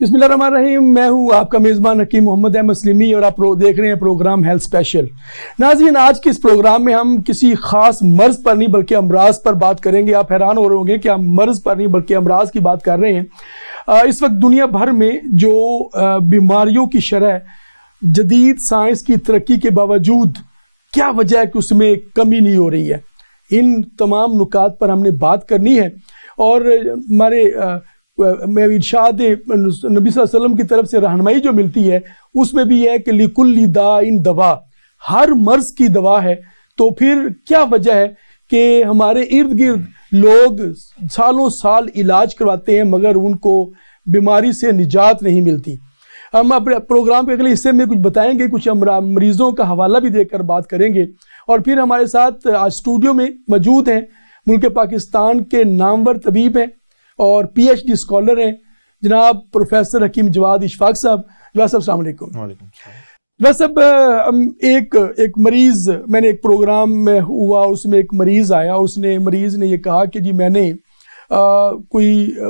बिस्मिल्लाहिर्रहमानिर्रहीम। मैं हूं आपका मेज़बान हकीम मोहम्मद अहमद सलीमी और आप देख रहे हैं प्रोग्राम हेल्थ स्पेशल। नाज़रीन, आज के इस प्रोग्राम में हम किसी ख़ास मर्ज़ पर नहीं बल्कि अमराज पर बात करेंगे। आप हैरान हो रहे होंगे कि हम मर्ज़ पर नहीं बल्कि अमराज की बात कर रहे हैं। इस वक्त दुनिया भर में जो बीमारियों की शरह जदीद साइंस की तरक्की के बावजूद क्या वजह है कि उसमें कमी नहीं हो रही है, इन तमाम नुकात पर हमने बात करनी है। और हमारे में इरशाद नबी सल्लल्लाहु अलैहि वसल्लम की तरफ से रहनुमाई जो मिलती है उसमें भी है कि लिकुल्ली दाइन दवा, हर मर्ज की दवा है। तो फिर क्या वजह है कि हमारे इर्द गिर्द लोग सालों साल इलाज करवाते हैं मगर उनको बीमारी से निजात नहीं मिलती। हम अपने प्रोग्राम के अगले हिस्से में कुछ बताएंगे, कुछ मरीज़ों का हवाला भी देकर बात करेंगे। और फिर हमारे साथ आज स्टूडियो में मौजूद हैं मुल्क पाकिस्तान के नामवर तबीब हैं और PhD स्कॉलर हैं जनाब प्रोफेसर हकीम जवाद इशफाक साहब। जवाद साहब अस्सलाम वालेकुम। जवाद साहब, एक मरीज़, मैंने एक प्रोग्राम में हुआ, उसमें एक मरीज़ आया और मरीज़ ने ये कहा कि जी मैंने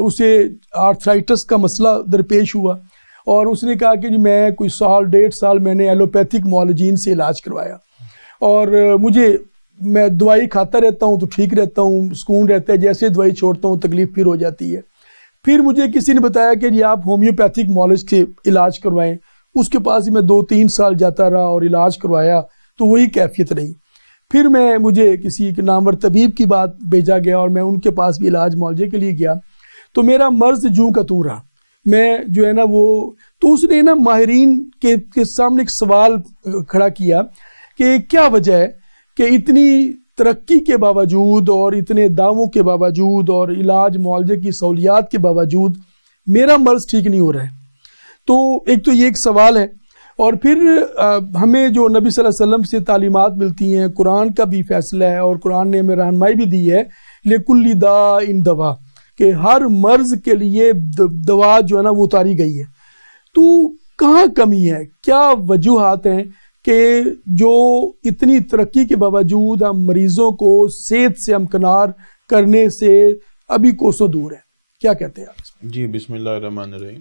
उसे आर्थराइटिस का मसला दरपेश हुआ और उसने कहा कि जी मैं कोई साल डेढ़ साल मैंने एलोपैथिक मुआलजीन से इलाज करवाया और मैं दवाई खाता रहता हूँ तो ठीक रहता हूँ, सुकून रहता है, जैसे दवाई छोड़ता हूँ तकलीफ फिर हो जाती है। फिर मुझे किसी ने बताया कि जी आप होम्योपैथिक मुआलिज से इलाज करवाएं। उसके पास ही मैं 2-3 साल जाता रहा और इलाज करवाया तो वही कैफियत रही। फिर मुझे किसी के नामवर तबीब की बात भेजा गया और मैं उनके पास भी इलाज मुआवजे के लिए गया तो मेरा मर्ज जूं का तू रहा। मैं जो है ना तो उसने ना माहिरीन के सामने एक सवाल खड़ा किया कि क्या वजह है कि इतनी तरक्की के बावजूद और इतने दावों के बावजूद और इलाज मुआवजे की सहूलियात के बावजूद मेरा मर्ज ठीक नहीं हो रहा है। तो एक तो ये एक सवाल है और फिर हमें जो नबी सल्लल्लाहु अलैहि वसल्लम से तालीमात मिलती हैं, कुरान का भी फैसला है और कुरान ने हमें रहनुमाई भी दी है लिकुल्ली दाइन दवा, कि हर मर्ज के लिए दवा जो है ना वो उतारी गई है। तो कहाँ कमी है, क्या वजूहात हैं कि जो इतनी तरक्की के बावजूद हम मरीज़ों को सेहत से हमकिनार करने से अभी कोसों दूर है? क्या कहते हैं आप? जी, बिस्मिल्लाहिर्रहमानिर्रहीम।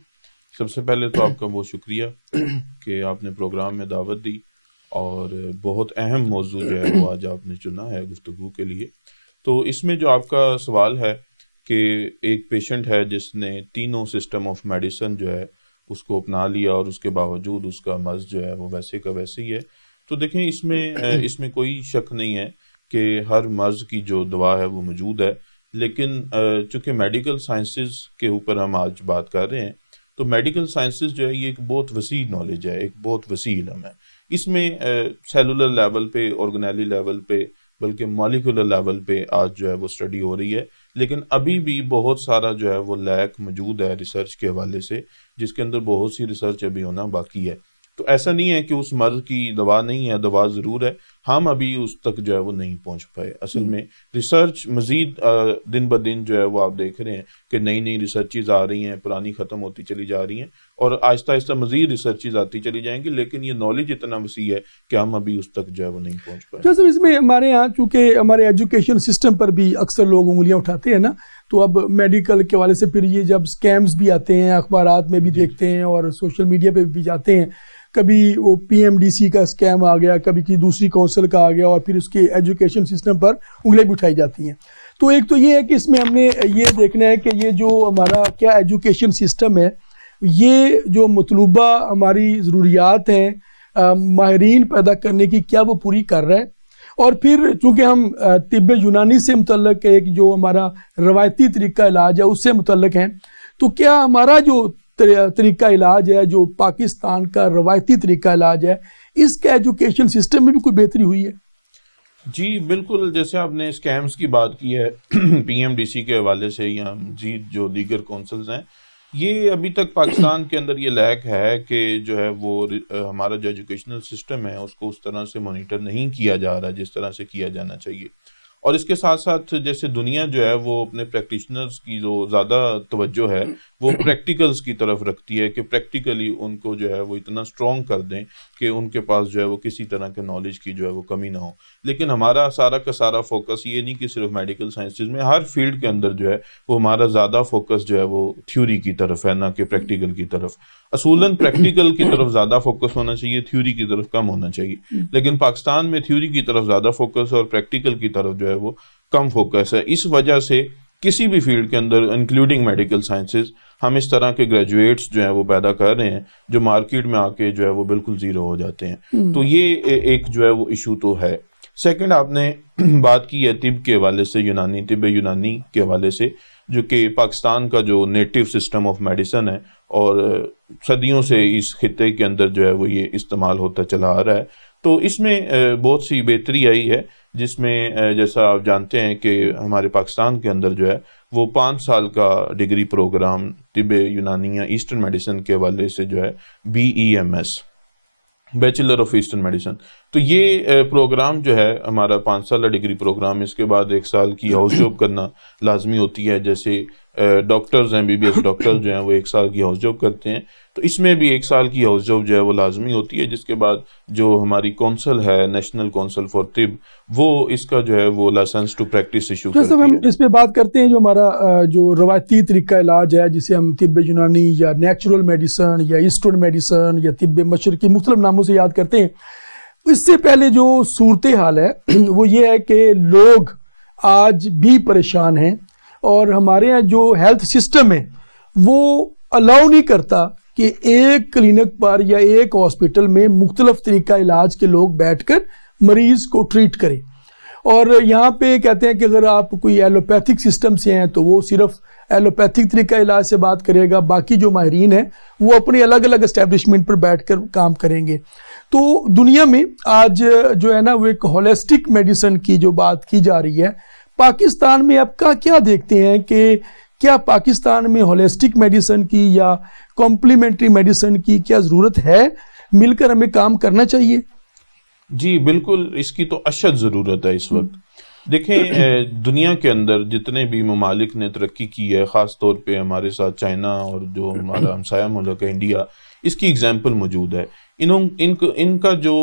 सबसे पहले तो आपका बहुत शुक्रिया कि आपने प्रोग्राम में दावत दी और बहुत अहम मौजू जो है वो आज आपने चुना है गुफ्तगू के लिए। तो इसमें जो आपका सवाल है कि एक पेशेंट है जिसने तीनों सिस्टम ऑफ मेडिसिन जो है उसको अपना लिया और उसके बावजूद उसका मर्ज जो है वो वैसे का वैसे ही है। तो देखें, इसमें कोई शक नहीं है कि हर मर्ज की जो दवा है वो मौजूद है, लेकिन चूँकि मेडिकल साइंसेस के ऊपर हम आज बात कर रहे हैं तो मेडिकल साइंसेस जो है ये एक बहुत वसी नॉलेज है, एक बहुत वसी इल्म है। इसमें सेलुलर लेवल पे, ऑर्गेनेली लेवल पे, बल्कि मॉलिक्यूलर लेवल पे आज जो है वो स्टडी हो रही है, लेकिन अभी भी बहुत सारा जो है वो लैक मौजूद है रिसर्च के हवाले से, जिसके अंदर बहुत सी रिसर्च अभी होना बाकी है। तो ऐसा नहीं है कि उस मर्ज की दवा नहीं है, दवा ज़रूर है, हम अभी उस तक जो है वो नहीं पहुंच पाए। असल में रिसर्च मज़ीद दिन ब दिन जो है वो आप देख रहे हैं कि नई नई रिसर्चेज आ रही हैं, पुरानी ख़त्म होती चली जा रही हैं और आहिस्ता आहिस्ता मज़ीद रिसर्चेज आती चली जाएंगी, लेकिन ये नॉलेज इतना वसी है कि हम अभी उस तक जो है वो नहीं पहुँच पाए। जैसे इसमें हमारे यहाँ चूँकि हमारे एजुकेशन सिस्टम पर भी अक्सर लोग उंगलियाँ उठाते हैं ना, तो अब मेडिकल के वाले से फिर ये जब स्कैम्स भी आते हैं, अखबारात में भी देखते हैं और सोशल मीडिया पे भी जाते हैं, कभी वो PMDC का स्कैम आ गया, कभी की दूसरी काउंसिल का आ गया और फिर उसके एजुकेशन सिस्टम पर उंगलियां भी उठाई जाती हैं। तो एक तो ये है कि इसमें हमने ये देखना है कि ये जो हमारा क्या एजुकेशन सिस्टम है, ये जो मतलूबा हमारी ज़रूरियात हैं माहिरीन पैदा करने की, क्या वो पूरी कर रहा है। और फिर चूँकि हम तिब्ब यूनानी से मुतल्लक एक जो हमारा रवायती तरीका इलाज है उससे मुतल्लक हैं, तो क्या हमारा जो तरीका इलाज है, जो पाकिस्तान का रवायती तरीका इलाज है, इसका एजुकेशन सिस्टम में भी कोई बेहतरी हुई है? जी बिल्कुल, जैसे आपने स्कैम्स की बात की है PMDC के हवाले से या मजीद जो दीगर कौंसल्स हैं, ये अभी तक पाकिस्तान के अंदर ये लैक है कि जो है वो हमारा जो एजुकेशनल सिस्टम है उसको उस तरह से मॉनिटर नहीं किया जा रहा जिस तरह से किया जाना चाहिए। और इसके साथ साथ जैसे दुनिया जो है वो अपने प्रैक्टिशनर्स की जो ज़्यादा तवज्जो है वो प्रैक्टिकल्स की तरफ रखती है कि प्रैक्टिकली उनको जो है वो इतना स्ट्रॉन्ग कर दें कि उनके पास जो है वो किसी तरह के नॉलेज की जो है वो कमी ना हो। लेकिन हमारा सारा का सारा फोकस ये नहीं कि सिर्फ मेडिकल साइंसेज में, हर फील्ड के अंदर जो है वो हमारा ज़्यादा फोकस जो है वो थ्योरी की तरफ है, ना कि प्रैक्टिकल की तरफ। असूलन प्रैक्टिकल की तरफ ज़्यादा फोकस होना चाहिए, थ्योरी की तरफ कम होना चाहिए। लेकिन पाकिस्तान में थ्योरी की तरफ ज़्यादा फोकस और प्रैक्टिकल की तरफ जो है वो कम फोकस है। इस वजह से किसी भी फील्ड के अंदर इंक्लूडिंग मेडिकल साइंसेज हम इस तरह के ग्रेजुएट्स जो हैं वो पैदा कर रहे हैं जो मार्केट में आके जो है वो बिल्कुल ज़ीरो हो जाते हैं। तो ये एक जो है वो इशू तो है। सेकंड, आपने बात की है तिब के हवाले से, तिब यूनानी के हवाले से, जो कि पाकिस्तान का जो नेटिव सिस्टम ऑफ मेडिसिन है और सदियों से इस खित्ते के अंदर जो है वो ये इस्तेमाल होता चला आ रहा है। तो इसमें बहुत सी बेहतरी आई है, जिसमें जैसा आप जानते हैं कि हमारे पाकिस्तान के अंदर जो है वो 5 साल का डिग्री प्रोग्राम तिब यूनानी या ईस्टर्न मेडिसिन के हवाले से जो है BEMS, bachelor of eastern medicine, तो ये प्रोग्राम जो है हमारा 5 साल डिग्री प्रोग्राम, इसके बाद 1 साल की हाउस जॉब करना लाजमी होती है। जैसे डॉक्टर्स हैं, MBBS डॉक्टर्स जो हैं वो 1 साल की हाउस जॉब करते हैं, तो इसमें भी 1 साल की हाउस जॉब जो है वो लाजमी होती है। जिसके बाद जो हमारी कौंसल है, नेशनल कौंसल फॉर तिब, वो इसका जो है वो लाइसेंस टू प्रैक्टिस इशू करती है। हम इस पे बात करते हैं, जो हमारा जो रवायती तरीका इलाज है जिसे हम तिब यूनानी या नेचुरल मेडिसन या ईस्टर्न मेडिसन या तिब मशरकी मुख्तलिफ नामों से याद करते हैं। इससे पहले जो सूरत हाल है वो ये है कि लोग आज भी परेशान हैं और हमारे यहाँ जो हेल्थ सिस्टम है वो अलाउ नहीं करता कि एक क्लिनिक पर या एक हॉस्पिटल में मुख्तलिफ तरीका इलाज के लोग बैठकर मरीज़ को ट्रीट करें। और यहाँ पे कहते हैं कि अगर आप कोई एलोपैथिक सिस्टम से हैं तो वो सिर्फ एलोपैथिक तरीका इलाज से बात करेगा, बाकी जो माहिरीन हैं वो अपने अलग अलग एस्टेब्लिशमेंट पर बैठकर काम करेंगे। तो दुनिया में आज जो है ना वो एक होलिस्टिक मेडिसिन की जो बात की जा रही है, पाकिस्तान में आपका क्या देखते हैं कि क्या पाकिस्तान में होलिस्टिक मेडिसिन की या कॉम्प्लीमेंट्री मेडिसिन की क्या ज़रूरत है? मिलकर हमें काम करना चाहिए। जी बिल्कुल, इसकी तो अशद ज़रूरत है इस वक्त। देखें, दुनिया के अंदर जितने भी ममालिक ने तरक्की की है, ख़ास तौर पे हमारे साथ चाइना और जो हमारा हमसाया मुल्क है इंडिया, इसकी एग्जाम्पल मौजूद है। इनका जो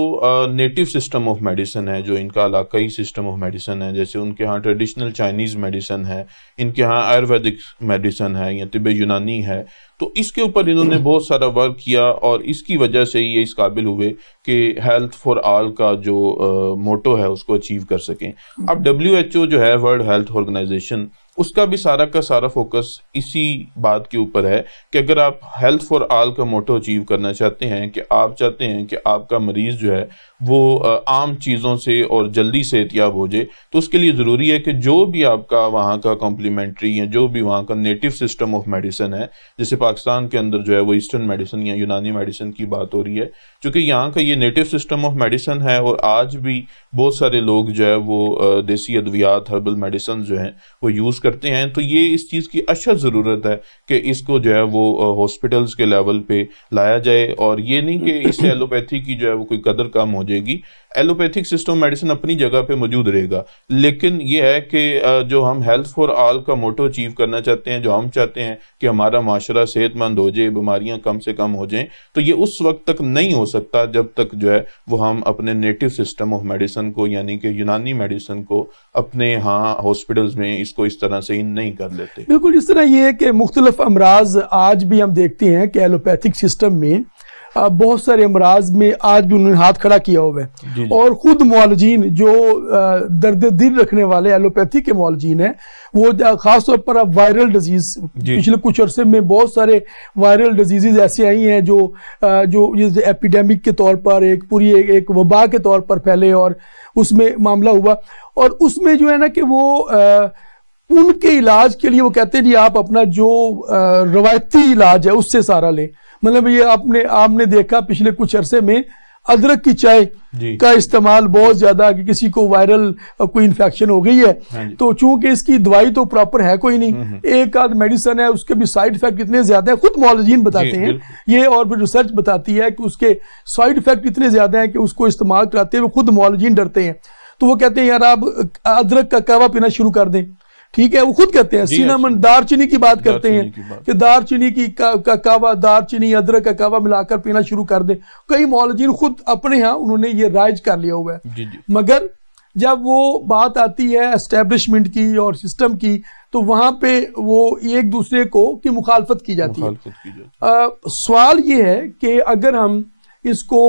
नेटिव सिस्टम ऑफ मेडिसिन है, जो इनका इलाकाई सिस्टम ऑफ मेडिसिन है, जैसे उनके यहाँ ट्रेडिशनल चाइनीज़ मेडिसिन है, इनके यहाँ आयुर्वेदिक मेडिसिन है या तिब यूनानी है, तो इसके ऊपर इन्होंने बहुत सारा वर्क किया और इसकी वजह से ये इस काबिल हुए कि हेल्थ फॉर ऑल का जो मोटो है उसको अचीव कर सकें। अब WHO जो है, वर्ल्ड हेल्थ ऑर्गेनाइजेशन, उसका भी सारा का सारा फोकस इसी बात के ऊपर है कि अगर आप हेल्थ फॉर ऑल का मोटो अचीव करना चाहते हैं, कि आप चाहते हैं कि आपका मरीज़ जो है वो आम चीज़ों से और जल्दी से एहतियाब हो जाए, तो उसके लिए ज़रूरी है कि जो भी आपका वहाँ का कॉम्प्लीमेंट्री या जो भी वहाँ का नेटिव सिस्टम ऑफ मेडिसिन है, जैसे पाकिस्तान के अंदर जो है वो ईस्टर्न मेडिसिन या यूनानी मेडिसिन की बात हो रही है, क्योंकि यहाँ का ये नेटिव सिस्टम ऑफ मेडिसिन है और आज भी बहुत सारे लोग जो है वो देसी अद्वियात, हर्बल मेडिसिन जो हैं वो यूज़ करते हैं। तो ये इस चीज़ की अशद ज़रूरत है कि इसको जो है वो हॉस्पिटल्स के लेवल पे लाया जाए, और ये नहीं कि इससे एलोपैथी की जो है वो कोई कदर कम हो जाएगी। एलोपैथिक सिस्टम मेडिसिन अपनी जगह पे मौजूद रहेगा, लेकिन ये है कि जो हम हेल्थ फॉर ऑल का मोटो अचीव करना चाहते हैं, जो हम चाहते हैं कि हमारा माशरा सेहतमंद हो जाए, बीमारियां कम से कम हो जाएं, तो ये उस वक्त तक नहीं हो सकता जब तक जो है वो हम अपने नेटिव सिस्टम ऑफ मेडिसिन को, यानी कि यूनानी मेडिसिन को अपने यहाँ हॉस्पिटल्स में इसको इस तरह से नहीं कर लेते। बिल्कुल इस तरह ये है कि मुख्तलिफ अमराज आज भी हम देखते हैं कि एलोपैथिक सिस्टम में बहुत सारे अमराज में आज भी उन्होंने हाथ खड़ा किया हुआ है, और ख़ुद मुआलजीन जो दर्द दिल रखने वाले एलोपैथी के मुआलजीन हैं, वो ख़ास तौर पर अब वायरल डिजीज़, पिछले कुछ अरसे में बहुत सारे वायरल डिजीज़ ऐसे आई हैं जो एपिडेमिक के तौर पर एक पूरी एक वबा के तौर पर फैले और उसमें मामला हुआ, और उसमें जो है ना कि वो उनके इलाज के लिए वो कहते हैं जी आप अपना जो रवायती इलाज है उससे सहारा लें। मतलब ये आपने देखा पिछले कुछ अरसे में अदरक की चाय का इस्तेमाल बहुत ज़्यादा, कि किसी को वायरल कोई इन्फेक्शन हो गई है, तो चूंकि इसकी दवाई तो प्रॉपर है कोई नहीं, एक आध मेडिसिन है, उसके भी साइड इफेक्ट इतने ज़्यादा हैं, खुद मौलजीन बताते हैं ये, और भी रिसर्च बताती है कि उसके साइड इफेक्ट इतने ज़्यादा हैं कि उसको इस्तेमाल कराते हैं वो खुद मौलजीन डरते हैं। तो वो कहते हैं यार आप अदरक का कहवा पीना शुरू कर दें, ठीक है, वो खुद कहते हैं सिनामन, दारचीनी की बात करते हैं कि दारचीनी की का कावा, दारचीनी अदरक का कावा मिलाकर पीना शुरू कर दे। कई मौलजीन खुद अपने यहाँ उन्होंने ये राइज कर लिया हुआ है। मगर जब वो बात आती है एस्टेब्लिशमेंट की और सिस्टम की, तो वहां पे वो एक दूसरे को की मुखालफत की जाती है। सवाल ये है कि अगर हम इसको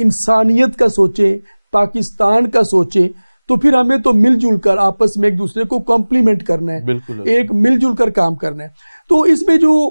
इंसानियत का सोचें, पाकिस्तान का सोचें, तो फिर हमें तो मिलजुल कर आपस में एक दूसरे को कॉम्प्लीमेंट करना है, एक मिलजुल कर काम करना है। तो इसमें जो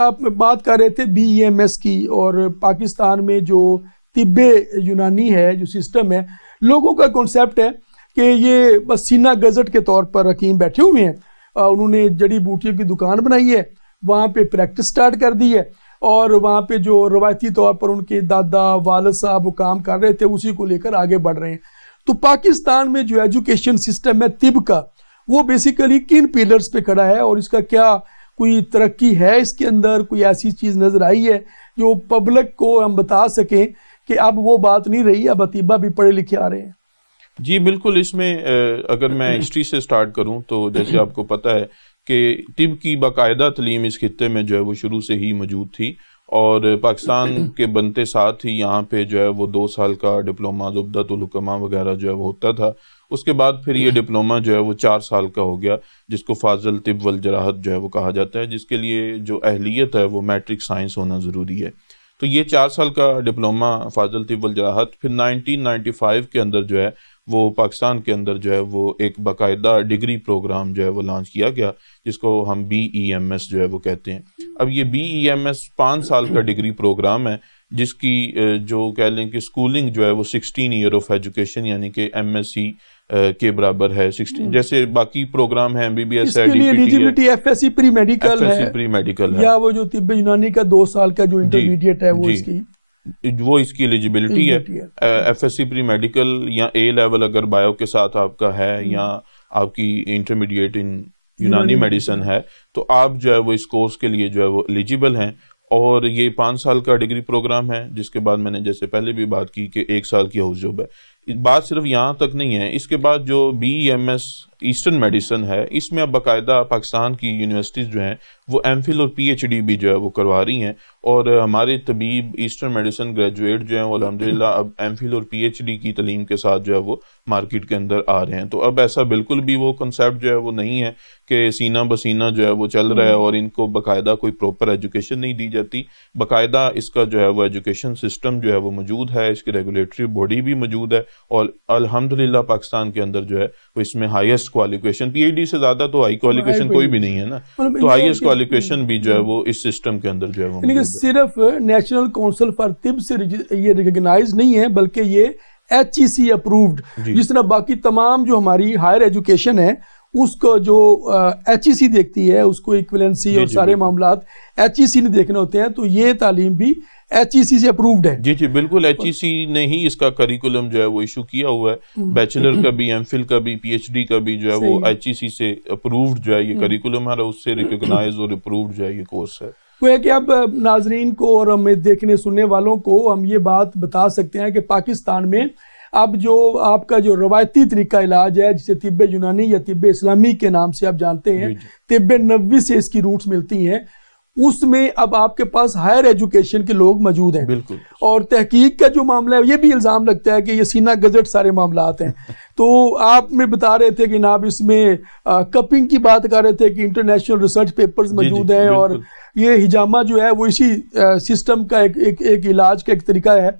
आप बात कर रहे थे BEMS की, और पाकिस्तान में जो तिब्बे यूनानी है जो सिस्टम है, लोगों का कॉन्सेप्ट है कि ये बस सीना गजट के तौर पर हकीम बैठे हुए हैं, उन्होंने जड़ी बूटियों की दुकान बनाई है, वहाँ पे प्रैक्टिस स्टार्ट कर दी है, और वहाँ पे जो रवायती तौर पर उनके दादा वालिद साहब वो काम कर रहे थे उसी को लेकर आगे बढ़ रहे हैं। तो पाकिस्तान में जो एजुकेशन सिस्टम है तिब का, वो बेसिकली किन पिलर्स पे खड़ा है, और इसका क्या कोई तरक्की है इसके अंदर, कोई ऐसी चीज़ नज़र आई है जो पब्लिक को हम बता सकें कि अब वो बात नहीं रही, अब अतीबा भी पढ़े लिखे आ रहे हैं? जी बिल्कुल। इसमें अगर मैं हिस्ट्री से स्टार्ट करूं तो जैसे आपको पता है कि तिब की बाकायदा तलीम इस खित्ते में जो है वो शुरू से ही मौजूद थी, और पाकिस्तान के बनते साथ ही यहाँ पे जो है वो 2 साल का डिप्लोमा ज़ुब्दतुल हुक्मा वगैरह जो है वो होता था। उसके बाद फिर ये डिप्लोमा जो है वो 4 साल का हो गया, जिसको फाजल तिब वल जराहत जो है वो कहा जाता है, जिसके लिए जो अहलियत है वो मैट्रिक साइंस होना ज़रूरी है। तो ये 4 साल का डिप्लोमा फाजल तिब वल जराहत फिर 1995 के अंदर जो है वो पाकिस्तान के अंदर जो है वो एक बाकायदा डिग्री प्रोग्राम जो है वो लॉन्च किया गया, जिसको हम BEMS जो है वो कहते हैं। अब ये BEMS 5 साल का डिग्री प्रोग्राम है, जिसकी जो कह लें कि स्कूलिंग जो है वो 16 ईयर ऑफ एजुकेशन यानी कि MSc के बराबर है। 16 जैसे बाकी प्रोग्राम है MBBS है, एलिजिबिलिटी FSc प्री मेडिकल है, या वो जो तिब्बे यूनानी का 2 साल का जो इंटरमीडिएट है वो इसकी एलिजिबिलिटी है। FSc प्री मेडिकल या A लेवल अगर बायो के साथ आपका है, या आपकी इंटरमीडिएट इन यूनानी मेडिसिन है, तो आप जो है वो इस कोर्स के लिए जो है वो एलिजिबल हैं। और ये 5 साल का डिग्री प्रोग्राम है, जिसके बाद मैंने जैसे पहले भी बात की कि 1 साल की हाउस जॉब है। बात सिर्फ यहाँ तक नहीं है, इसके बाद जो BEMS ईस्टर्न मेडिसिन है, इसमें अब बाकायदा पाकिस्तान की यूनिवर्सिटीज़ जो हैं वो MPhil और PhD भी जो है वो करवा रही हैं, और हमारे तबीब ईस्टर्न मेडिसिन ग्रेजुएट जो हैं वो अल्हम्दुलिल्लाह अब MPhil और PhD की तलीम के साथ जो है वो मार्केट के अंदर आ रहे हैं। तो अब ऐसा बिल्कुल भी वो कंसेप्ट जो है वो नहीं है कि सीना बसीना जो है वो चल रहा है और इनको बाकायदा कोई प्रॉपर एजुकेशन नहीं दी जाती। बाकायदा इसका जो है वो एजुकेशन सिस्टम जो है वो मौजूद है, इसकी रेगुलेटरी बॉडी भी मौजूद है, और अल्हम्दुलिल्लाह पाकिस्तान के अंदर जो है वो इसमें हाईएस्ट क्वालिफिकेशन, PhD से ज्यादा तो हाई क्वालिफिकेशन कोई भी नहीं है ना, तो हाईएस्ट क्वालिफिकेशन भी जो है वो इस सिस्टम के अंदर जो है वो सिर्फ नेशनल काउंसिल फॉर तिब से ये रिकॉग्नाइज नहीं है, बल्कि ये HEC अप्रूव्ड, जिस तरह बाकी तमाम जो हमारी हायर एजुकेशन है उसको जो HEC देखती है, उसको इक्विवेलेंसी और सारे मामलात HEC ने देखने होते हैं, तो ये तालीम भी HEC से अप्रूव्ड है। जी बिल्कुल, HEC ने ही इसका करिकुलम जो है वो इशू किया हुआ है। बैचलर का भी, MPhil का भी, PhD का भी जो है वो HEC से अप्रूव्ड जो है ये करिकुलम है, उससे रिकॉग्नाइज और अप्रूव्ड जो है ये कोर्स है। वो है कि अब नाजरीन को और हमें देखने सुनने वालों को हम ये बात बता सकते हैं कि पाकिस्तान में अब जो आपका जो रवायती तरीका इलाज है, जिसे तिब्बे यूनानी या तिब्बे इस्लामी के नाम से आप जानते हैं, तिब्बे नबवी से इसकी रूट्स मिलती हैं, उसमें अब आपके पास हायर एजुकेशन के लोग मौजूद हैं। बिल्कुल। और तहकीक का जो मामला है, ये भी इल्ज़ाम लगता है कि ये सीना गजट सारे मामलात हैं। तो आप में बता रहे थे कि नाब इसमें कपिंग की बात कर रहे थे कि इंटरनेशनल रिसर्च पेपर्स मौजूद हैं, और ये हिजामा जो है वो इसी सिस्टम का एक इलाज का एक तरीका है।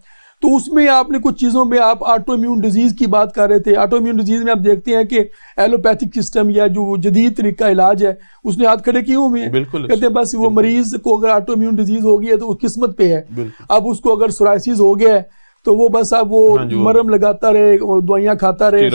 तो उसमें आपने कुछ चीज़ों में आप ऑटो इम्यून डिजीज़ की बात कर रहे थे। ऑटो इम्यून डिजीज़ में आप देखते हैं कि एलोपैथिक सिस्टम या जो जदीद तरीका इलाज है उसने हाथ खड़े किए हुए हैं। कहते हैं बस वो मरीज को अगर ऑटो इम्यून डिजीज़ हो गई है तो वो किस्मत पे है। अब उसको अगर सोराइसिस हो गया है तो वो बस अब वो मरहम लगाता रहे और दवाइयाँ खाता रहे।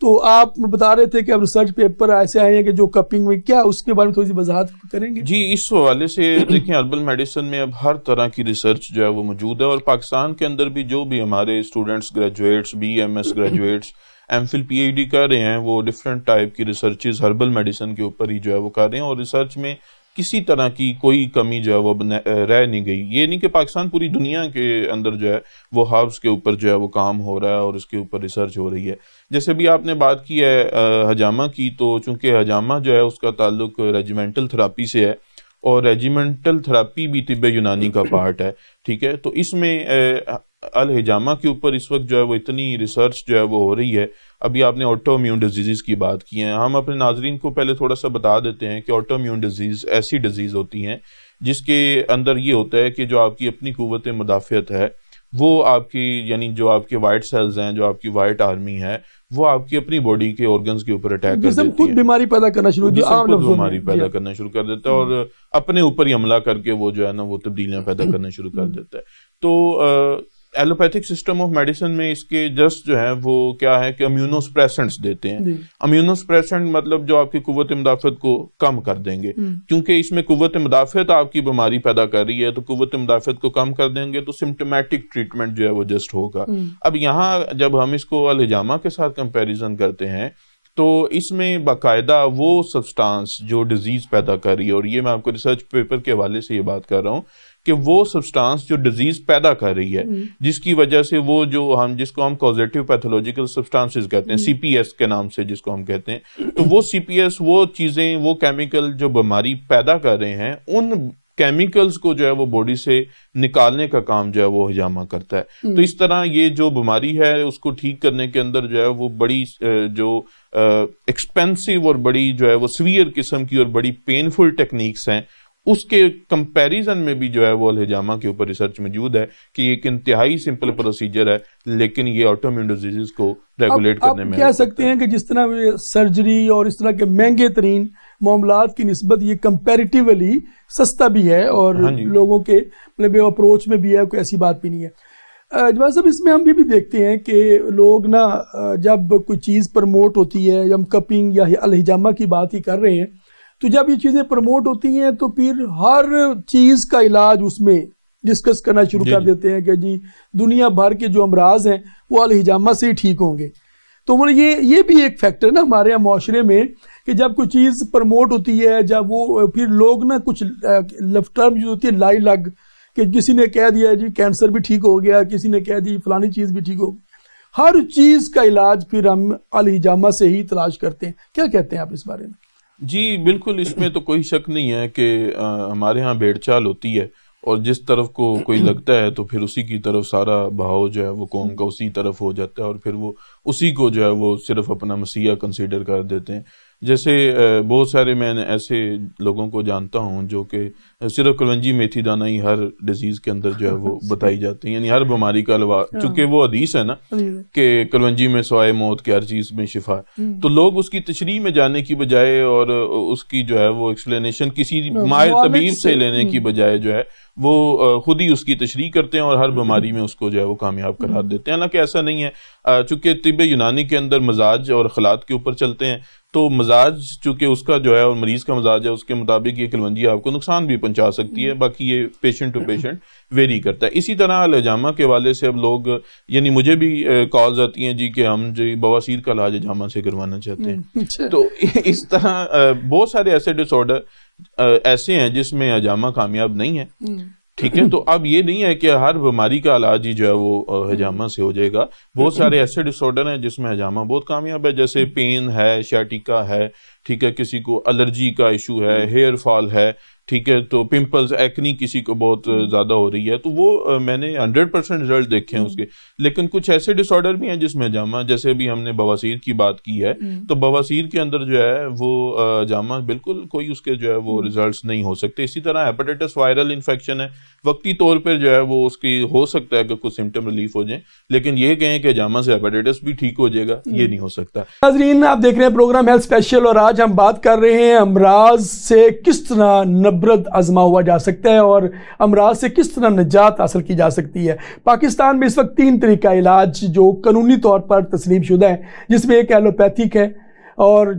तो आप बता रहे थे कि अब रिसर्च पेपर ऐसे आए हैं कि जो कपिंग में, क्या उसके बारे में थोड़ी सी वजाहत करेंगे? जी, इस हवाले से देखें, हर्बल मेडिसिन में अब हर तरह की रिसर्च जो है वो मौजूद है, और पाकिस्तान के अंदर भी जो भी हमारे students graduates, BMS graduates MPhil PhD कर रहे हैं, वो डिफरेंट टाइप की रिसर्चेज हर्बल मेडिसिन के ऊपर ही जो है वो कर रहे हैं। और रिसर्च में किसी तरह की कोई कमी जो है वो रह नहीं गई। ये नहीं कि पाकिस्तान, पूरी दुनिया के अंदर जो है वो हर्ब्स के ऊपर जो है वो काम हो रहा है और उसके ऊपर रिसर्च हो रही है। जैसे भी आपने बात की है हजामा की, तो चूंकि हजामा जो है उसका ताल्लुक रेजिमेंटल थेरापी से है और रेजिमेंटल थेरापी भी तिब्बे यूनानी का पार्ट है, ठीक है। तो इसमें अल हिजामा के ऊपर इस वक्त जो है वो इतनी रिसर्च जो है वो हो रही है। अभी आपने ऑटो इम्यून डिजीज़ की बात की है, हम अपने नाजरीन को पहले थोड़ा सा बता देते हैं कि ऑटो इम्यून डिजीज़ ऐसी डिजीज़ होती हैं जिसके अंदर ये होता है कि जो आपकी अपनी कुव्वत मुदाफ़ियत है वो आपकी, यानी जो आपके वाइट सेल्स हैं, जो आपकी वाइट आर्मी है, वो आपकी अपनी बॉडी के ऑर्गन्स के ऊपर अटैक कर देती है, बीमारी पैदा करना शुरू, बीमारी पैदा करना शुरू कर देता है और अपने ऊपर ही हमला करके वो जो है ना वो तब्दीलियां पैदा करना शुरू कर देता है। तो एलोपैथिक सिस्टम ऑफ मेडिसिन में इसके जस्ट जो है वो क्या है कि इम्यूनोस्प्रेसेंट्स देते हैं। इम्यूनोस्प्रेसेंट मतलब जो आपकी कुव्वत मुदाफ़त को कम कर देंगे, क्योंकि इसमें कुव्वत मुदाफ़त आपकी बीमारी पैदा कर रही है, तो कुव्वत मुदाफ़त को कम कर देंगे तो सिम्टोमेटिक ट्रीटमेंट जो है वो जस्ट होगा। अब यहाँ जब हम इसको अल हिजामा के साथ कंपैरिजन करते हैं तो इसमें बाकायदा वो सब्सटेंस जो डिजीज़ पैदा कर रही है, और ये मैं आपको रिसर्च पेपर के हवाले से ये बात कर रहा हूँ कि वो सब्सटेंस जो डिजीज पैदा कर रही है, जिसकी वजह से वो जो जिसको हम कॉजेटिव पैथोलॉजिकल सब्सटेंसेस कहते हैं, सीपीएस के नाम से जिसको हम कहते हैं, तो वो सीपीएस, वो चीजें, वो केमिकल जो बीमारी पैदा कर रहे हैं, उन केमिकल्स को जो है वो बॉडी से निकालने का काम जो है वो हिजामा करता है। तो इस तरह ये जो बीमारी है उसको ठीक करने के अंदर जो है वो बड़ी जो एक्सपेंसिव और बड़ी जो है वो सीवियर किस्म की और बड़ी पेनफुल टेक्निक्स हैं, उसके कंपैरिजन में भी जो है वो अल हिजामा के ऊपर रिसर्च मौजूद है कि एक इंतहाई सिंपल प्रोसीजर है, लेकिन ये ऑटोइम्यून डिजीजेस को रेगुलेट करने में कह सकते हैं कि जिस तरह सर्जरी और इस तरह के महंगे तरीन मामलात की निस्बत ये कंपैरेटिवली सस्ता भी है और लोगों के मतलब अप्रोच में भी है, कोई ऐसी बात भी नहीं है। जवाब साहब, इसमें हम ये भी देखते हैं कि लोग ना जब कोई चीज़ प्रमोट होती है, जब हम कपिंग या अल हिजामा की बात ही कर रहे हैं, तो जब ये चीज़ें प्रमोट होती हैं तो फिर हर चीज़ का इलाज उसमें डिस्कस करना शुरू कर देते हैं कि जी दुनिया भर के जो अमराज हैं वो अल हिजामा से ही ठीक होंगे। तो मतलब ये भी एक फैक्टर है ना हमारे यहाँ माशरे में कि जब कोई चीज़ प्रमोट होती है, जब वो फिर लोग ना कुछ टर्म यूज होती है लाई लग, कि किसी ने कह दिया जी कैंसर भी ठीक हो गया, किसी ने कह दी फलानी चीज़ भी ठीक हो गई, हर चीज़ का इलाज फिर हम अल हिजामा से ही तलाश करते हैं। क्या कहते हैं आप इस बारे में? जी बिल्कुल, इसमें तो कोई शक नहीं है कि हमारे यहाँ भेड़चाल होती है और जिस तरफ को कोई लगता है तो फिर उसी की तरफ सारा बहाव जो है वो कौम का उसी तरफ हो जाता है और फिर वो उसी को जो है वो सिर्फ अपना मसीहा कंसीडर कर देते हैं। जैसे बहुत सारे मैं ऐसे लोगों को जानता हूँ जो कि सिर्फ कलवंजी मेथी दाना ही हर डिजीज़ के अंदर जो है वो बताई जाती है, यानी हर बीमारी का अलावा, चूँकि वो हदीस है ना कि कलवंजी में सवाए मौत के हर चीज़ में शिफा, तो लोग उसकी तशरीह में जाने की बजाय और उसकी जो है वो एक्सप्लेनेशन किसी माहिर तबीब से लेने की बजाय जो है वो खुद ही उसकी तशरीह करते हैं और हर बीमारी में उसको जो है वो कामयाब करार देते हैं। हालांकि ऐसा नहीं है, चूँकि तिब्बे यूनानी के अंदर मजाज और खलात के ऊपर चलते हैं, तो मजाज चूँकि उसका जो है और मरीज़ का मजाज है उसके मुताबिक ये कलवंजी आपको नुकसान भी पहुंचा सकती है, बाकी ये पेशेंट टू पेशेंट वेरी करता है। इसी तरह अल हिजामा के हवाले से अब लोग, यानी मुझे भी कॉल्स आती हैं जी कि हम जो बवासीर का इलाज हिजामा से करवाना चाहते हैं। तो इस तरह बहुत सारे ऐसे डिसऑर्डर ऐसे हैं जिसमें हिजामा कामयाब नहीं है, ठीक है। तो अब ये नहीं है कि हर बीमारी का इलाज ही जो है वो हिजामा से हो जाएगा। बहुत सारे ऐसे डिसऑर्डर हैं जिसमें हिजामा बहुत कामयाब है, जैसे पेन है, शाटिका है, ठीक है, किसी को एलर्जी का इशू है, हेयर फॉल है, ठीक है, तो पिंपल्स, एक्नी किसी को बहुत ज़्यादा हो रही है, तो वो मैंने 100% रिजल्ट देखे हैं उसके। लेकिन कुछ ऐसे डिसऑर्डर भी हैं जिसमें हिजामा, जैसे अभी हमने बवासीर की बात की है, तो बवासीर के अंदर जो है वो हिजामा बिल्कुल कोई उसके जो है वो रिजल्ट्स नहीं हो सकते। इसी तरह हेपेटाइटिस वायरल इन्फेक्शन है, वक्ती तौर पर जो है वो उसकी हो सकता है कि कुछ सिम्टम रिलीफ हो जाए, लेकिन ये कहें कि हिजामा से हेपेटाइटिस भी ठीक हो जाएगा, ये नहीं हो सकता। नाज़रीन, आप देख रहे हैं प्रोग्राम हेल्थ स्पेशल और आज हम बात कर रहे हैं अमराज से किस तरह नबरत आजमा हुआ जा सकता है और अमराज से किस तरह निजात हासिल की जा सकती है। पाकिस्तान में इस वक्त 3 तरीका इलाज जो कानूनी तौर पर तस्लीम शुदा है, जिसमें एक एलोपैथिक है और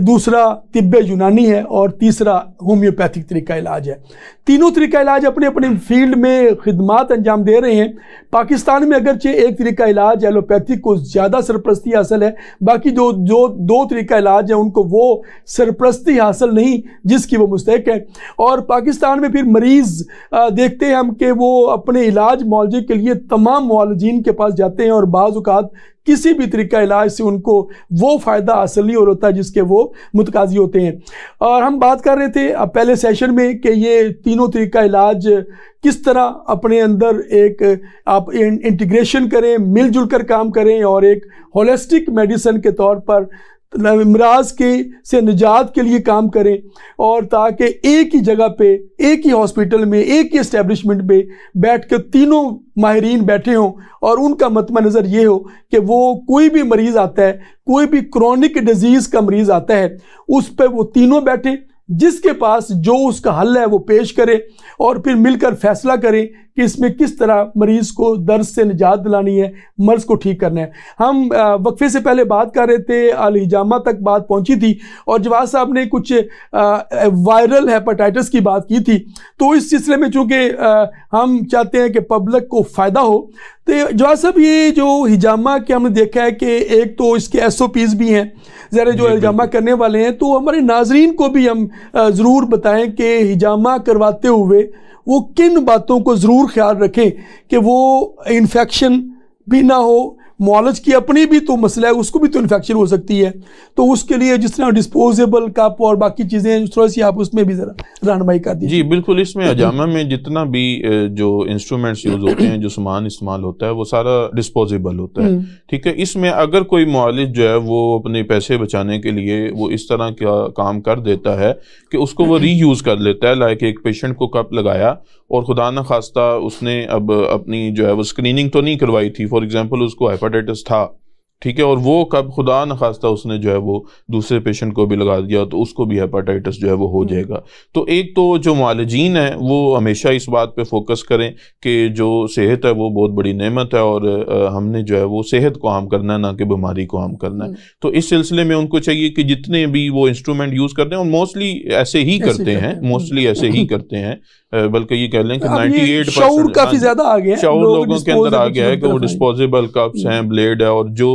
दूसरा तिब्ब यूनानी है और तीसरा होम्योपैथिक तरीका इलाज है। तीनों तरीका इलाज अपने अपने फील्ड में खिदमात अंजाम दे रहे हैं। पाकिस्तान में अगरचे एक तरीका इलाज एलोपैथिक को ज़्यादा सरपरस्ती हासिल है, बाकी जो दो तरीका इलाज है उनको वो सरपरस्ती हासिल नहीं जिसकी वो मुस्तहिक है। और पाकिस्तान में फिर मरीज़ देखते हैं हम कि वो अपने इलाज मुआवजे के लिए तमाम मुआलजीन के पास जाते हैं और बाज़ औक़ात किसी भी तरीका इलाज से उनको वो फ़ायदा हासिल नहीं हो रहा जिसके वो मुतकाज़ी होते हैं। और हम बात कर रहे थे पहले सेशन में कि ये तीनों तरीका इलाज किस तरह अपने अंदर एक आप इंटीग्रेशन करें, मिलजुल कर काम करें और एक होलिस्टिक मेडिसिन के तौर पर अमराज के से निजात के लिए काम करें, और ताकि एक ही जगह पे, एक ही हॉस्पिटल में, एक ही एस्टेब्लिशमेंट पे बैठ कर तीनों माहिरीन बैठे हों और उनका मतमा नज़र ये हो कि वो कोई भी मरीज़ आता है, कोई भी क्रोनिक डिजीज़ का मरीज़ आता है, उस पर वो तीनों बैठे, जिसके पास जो उसका हल है वो पेश करे और फिर मिलकर फैसला करें कि इसमें किस तरह मरीज़ को दर्द से निजात दिलानी है, मर्ज़ को ठीक करना है। हम वक्फे से पहले बात कर रहे थे, अल हिजामा तक बात पहुंची थी और जवाद साहब ने कुछ वायरल हेपेटाइटिस की बात की थी। तो इस सिलसिले में चूँकि हम चाहते हैं कि पब्लिक को फ़ायदा हो, तो जवाद साहब ये जो हिजामा के हमने देखा है कि एक तो इसके SOPs भी हैं ज़रा जो हिजामा करने वाले हैं, तो हमारे नाजरीन को भी हम ज़रूर बताएं कि हिजामा करवाते हुए वो किन बातों को ज़रूर ख्याल रखें कि वो इन्फेक्शन भी ना हो। मुआलज की अपनी भी तो मसला है, उसको भी तो इन्फेक्शन हो सकती है, तो उसके लिए जिस तरह डिस्पोजेबल कप और बाकी चीज़ें थोड़ी सी आप उसमें भी ज़रा रहनुमाई कर दीजिए। जी बिल्कुल, इसमें हिजामा में जितना भी जो इंस्ट्रूमेंट्स यूज़ होते हैं, जो सामान इस्तेमाल होता है, वो सारा डिस्पोजेबल होता है, ठीक है। इसमें अगर कोई मुआलिज जो है वो अपने पैसे बचाने के लिए वो इस तरह का काम कर देता है कि उसको वो रीयूज़ कर लेता है, लाइक एक पेशेंट को कप लगाया और खुदा न खास्ता उसने अब अपनी जो है वो स्क्रीनिंग तो नहीं करवाई थी, फॉर एग्जांपल उसको हेपेटाइटिस था, ठीक है, और वो कब खुदा न खास्ता उसने जो है वो दूसरे पेशेंट को भी लगा दिया तो उसको भी हेपेटाइटिस जो है वो हो जाएगा। तो एक तो जो मुआलिजीन है वो हमेशा इस बात पे फोकस करें कि जो सेहत है वो बहुत बड़ी नेमत है और हमने जो है वो सेहत को आम करना है, ना कि बीमारी को आम करना है। तो इस सिलसिले में उनको चाहिए कि जितने भी वो इंस्ट्रूमेंट यूज़ करते हैं, और मोस्टली ऐसे ही करते हैं, मोस्टली ऐसे ही करते हैं, बल्कि ये कह लें कि 98% शऊर काफी ज्यादा आ गया है, शऊर लोगों के अंदर आ गया है कि वो डिस्पोजेबल कप्स हैं, ब्लेड है, और जो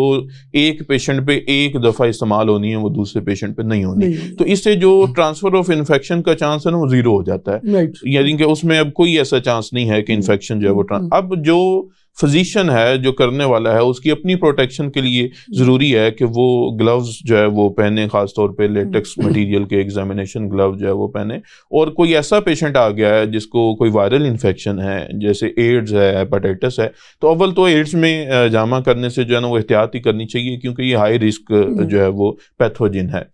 एक पेशेंट पे एक दफा इस्तेमाल होनी है वो दूसरे पेशेंट पे नहीं होनी, तो इससे जो ट्रांसफर ऑफ इन्फेक्शन का चांस है ना वो जीरो हो जाता है, यानी कि उसमें अब कोई ऐसा चांस नहीं है कि इन्फेक्शन जो है वो अब जो फिजिशियन है जो करने वाला है उसकी अपनी प्रोटेक्शन के लिए ज़रूरी है कि वो ग्लव्स जो है वो पहने, ख़ास तौर पे लेटेक्स मटेरियल के एग्जामिनेशन ग्लव जो है वो पहने। और कोई ऐसा पेशेंट आ गया है जिसको कोई वायरल इन्फेक्शन है, जैसे एड्स है, हेपेटाइटिस है, तो अव्वल तो एड्स में जामा करने से जो है ना वो एहतियात ही करनी चाहिए, क्योंकि ये हाई रिस्क जो है वो पैथोजिन है।